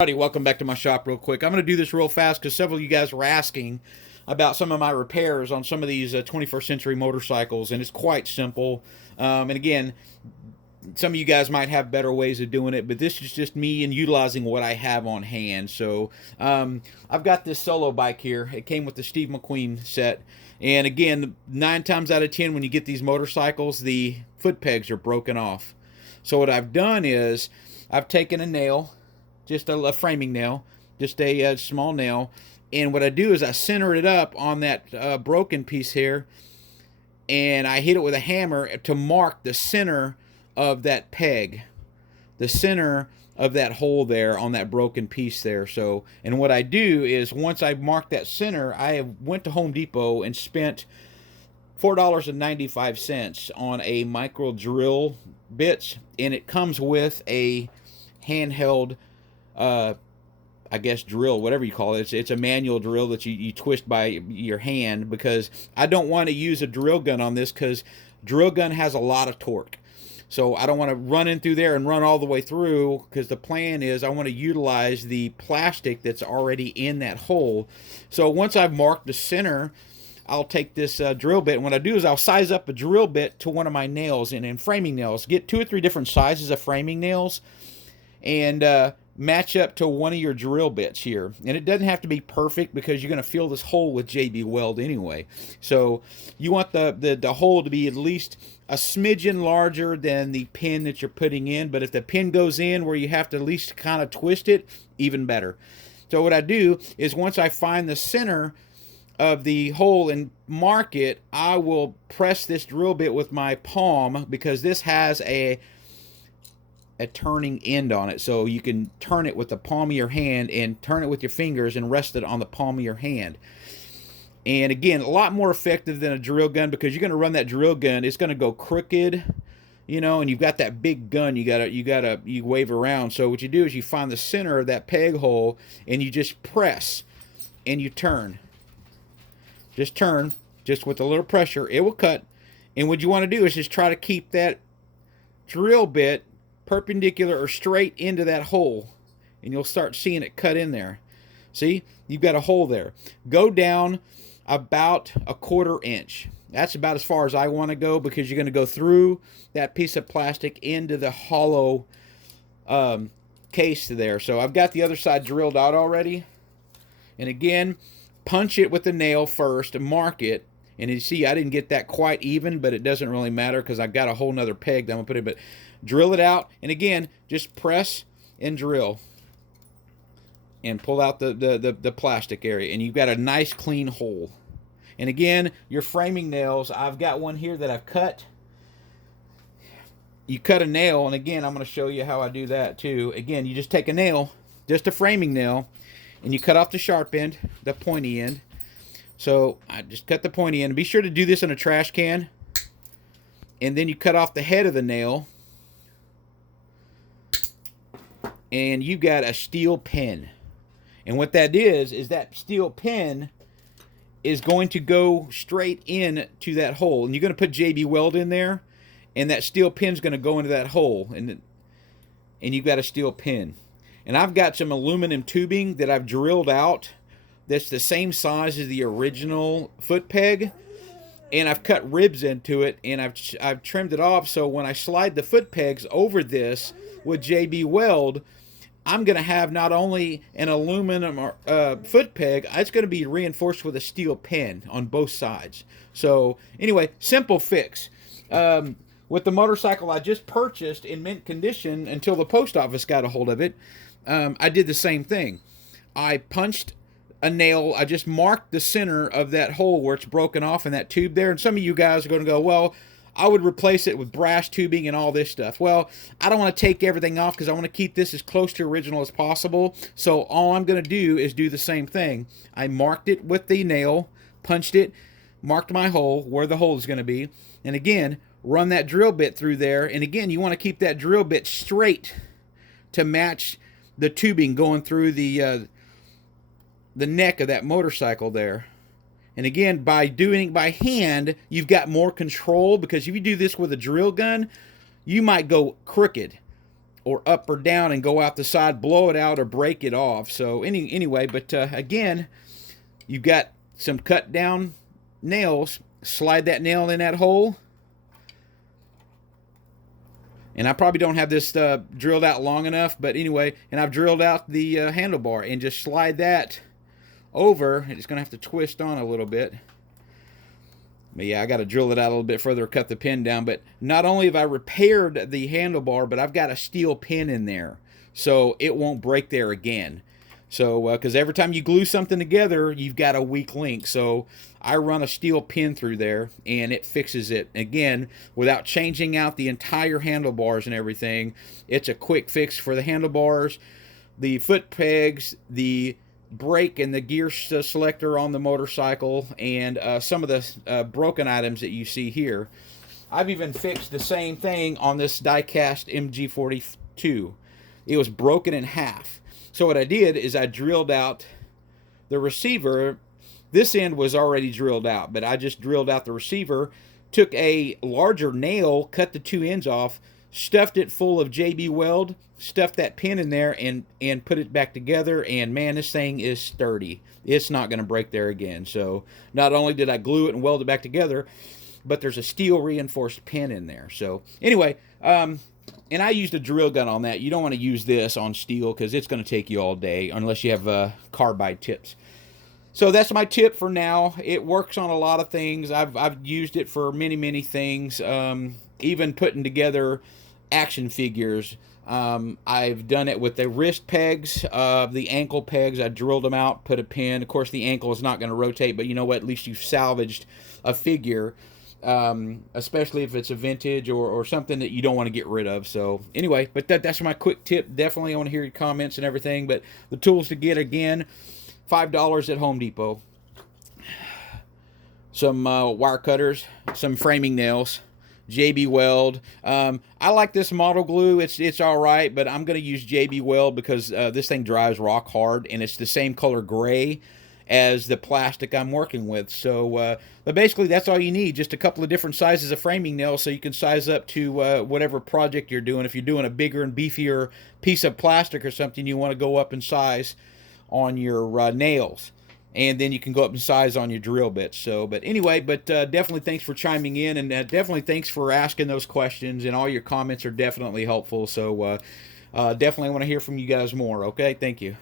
Howdy, welcome back to my shop real quick. I'm going to do this real fast because several of you guys were asking about some of my repairs on some of these 21st century motorcycles, and it's quite simple. And again, some of you guys might have better ways of doing it, but this is just me and utilizing what I have on hand. So I've got this solo bike here. It came with the Steve McQueen set. And again, 9 times out of 10 when you get these motorcycles, the foot pegs are broken off. So what I've done is I've taken a nail, just a framing nail, just a small nail, and what I do is I center it up on that broken piece here, and I hit it with a hammer to mark the center of that peg, the center of that hole there on that broken piece there. So, and what I do is once I mark that center, I went to Home Depot and spent $4.95 on a micro drill bits, and it comes with a handheld I guess drill, whatever you call it. It's a manual drill that you twist by your hand, because I don't want to use a drill gun on this because drill gun has a lot of torque. So I don't want to run in through there and run all the way through, because the plan is I want to utilize the plastic that's already in that hole. So once I've marked the center, I'll take this drill bit, and what I do is I'll size up a drill bit to one of my nails, and in framing nails, get 2 or 3 different sizes of framing nails, and match up to one of your drill bits here. And it doesn't have to be perfect because you're going to fill this hole with JB Weld anyway. So you want the hole to be at least a smidgen larger than the pin that you're putting in, but if the pin goes in where you have to at least kind of twist it, even better. So what I do is once I find the center of the hole and mark it, I will press this drill bit with my palm, because this has a turning end on it, so you can turn it with the palm of your hand and turn it with your fingers and rest it on the palm of your hand. And again, a lot more effective than a drill gun, because you're going to run that drill gun, it's going to go crooked, you know, and you've got that big gun you wave around. So what you do is you find the center of that peg hole and you just press and you turn. Just turn, just with a little pressure, it will cut. And what you want to do is just try to keep that drill bit perpendicular or straight into that hole, and you'll start seeing it cut in there. See, you've got a hole there. Go down about a 1/4 inch. That's about as far as I want to go, because you're going to go through that piece of plastic into the hollow case there. So I've got the other side drilled out already, and again, punch it with the nail first and mark it. And you see I didn't get that quite even, but it doesn't really matter because I've got a whole nother peg that I'm going to put in. But drill it out, and again, just press and drill and pull out the plastic area, and you've got a nice clean hole. And again, your framing nails, I've got one here that I've cut. You cut a nail, and again, I'm going to show you how I do that too. Again, you just take a nail, just a framing nail, and you cut off the sharp end, the pointy end. So I just cut the pointy end. Be sure to do this in a trash can. And then you cut off the head of the nail, and you've got a steel pin. And what that is that steel pin is going to go straight in to that hole. And you're going to put JB Weld in there, and that steel pin's going to go into that hole. And you've got a steel pin. And I've got some aluminum tubing that I've drilled out that's the same size as the original foot peg, and I've cut ribs into it, and I've trimmed it off, so when I slide the foot pegs over this with JB Weld, I'm going to have not only an aluminum foot peg, it's going to be reinforced with a steel pin on both sides. So anyway, simple fix. With the motorcycle I just purchased in mint condition until the post office got a hold of it, I did the same thing. I punched a nail, I just marked the center of that hole where it's broken off in that tube there. And some of you guys are going to go, well, I would replace it with brass tubing and all this stuff. Well, I don't want to take everything off because I want to keep this as close to original as possible. So all I'm going to do is do the same thing. I marked it with the nail, punched it, marked my hole where the hole is going to be, and again, run that drill bit through there. And again, you want to keep that drill bit straight to match the tubing going through the neck of that motorcycle there. And again, by doing it by hand, you've got more control, because if you do this with a drill gun, you might go crooked or up or down and go out the side, blow it out, or break it off. So anyway, but again, you've got some cut down nails. Slide that nail in that hole. And I probably don't have this drilled out long enough, but anyway, and I've drilled out the handlebar, and just slide that over. It's going to have to twist on a little bit. But yeah, I got to drill it out a little bit further, cut the pin down. But not only have I repaired the handlebar, but I've got a steel pin in there, so it won't break there again. So, because every time you glue something together, you've got a weak link. So I run a steel pin through there, and it fixes it. Again, without changing out the entire handlebars and everything. It's a quick fix for the handlebars, the foot pegs, the brake and the gear selector on the motorcycle, and some of the broken items that you see here. I've even fixed the same thing on this die-cast MG42. It was broken in half. So what I did is I drilled out the receiver. This end was already drilled out, but I just drilled out the receiver, took a larger nail, cut the two ends off, stuffed it full of JB Weld, stuffed that pin in there, and put it back together, and man, this thing is sturdy. It's not going to break there again. So not only did I glue it and weld it back together, but there's a steel reinforced pin in there. So anyway, and I used a drill gun on that. You don't want to use this on steel because it's going to take you all day unless you have carbide tips. So that's my tip for now. It works on a lot of things. I've used it for many things, even putting together action figures. I've done it with the wrist pegs, the ankle pegs. I drilled them out, put a pin. Of course, the ankle is not going to rotate, but you know what? At least you've salvaged a figure. Especially if it's a vintage or something that you don't want to get rid of. So anyway, but that's my quick tip. Definitely I want to hear your comments and everything. But the tools to get, again, $5 at Home Depot. Some wire cutters, some framing nails, JB Weld. I like this model glue. It's all right, but I'm going to use JB Weld because this thing dries rock hard, and it's the same color gray as the plastic I'm working with. So, but basically that's all you need, just a couple of different sizes of framing nails so you can size up to whatever project you're doing. If you're doing a bigger and beefier piece of plastic or something, you want to go up in size on your nails. And then you can go up in size on your drill bits. So, but anyway, definitely thanks for chiming in, and definitely thanks for asking those questions, and all your comments are definitely helpful. So, definitely want to hear from you guys more. Okay, thank you.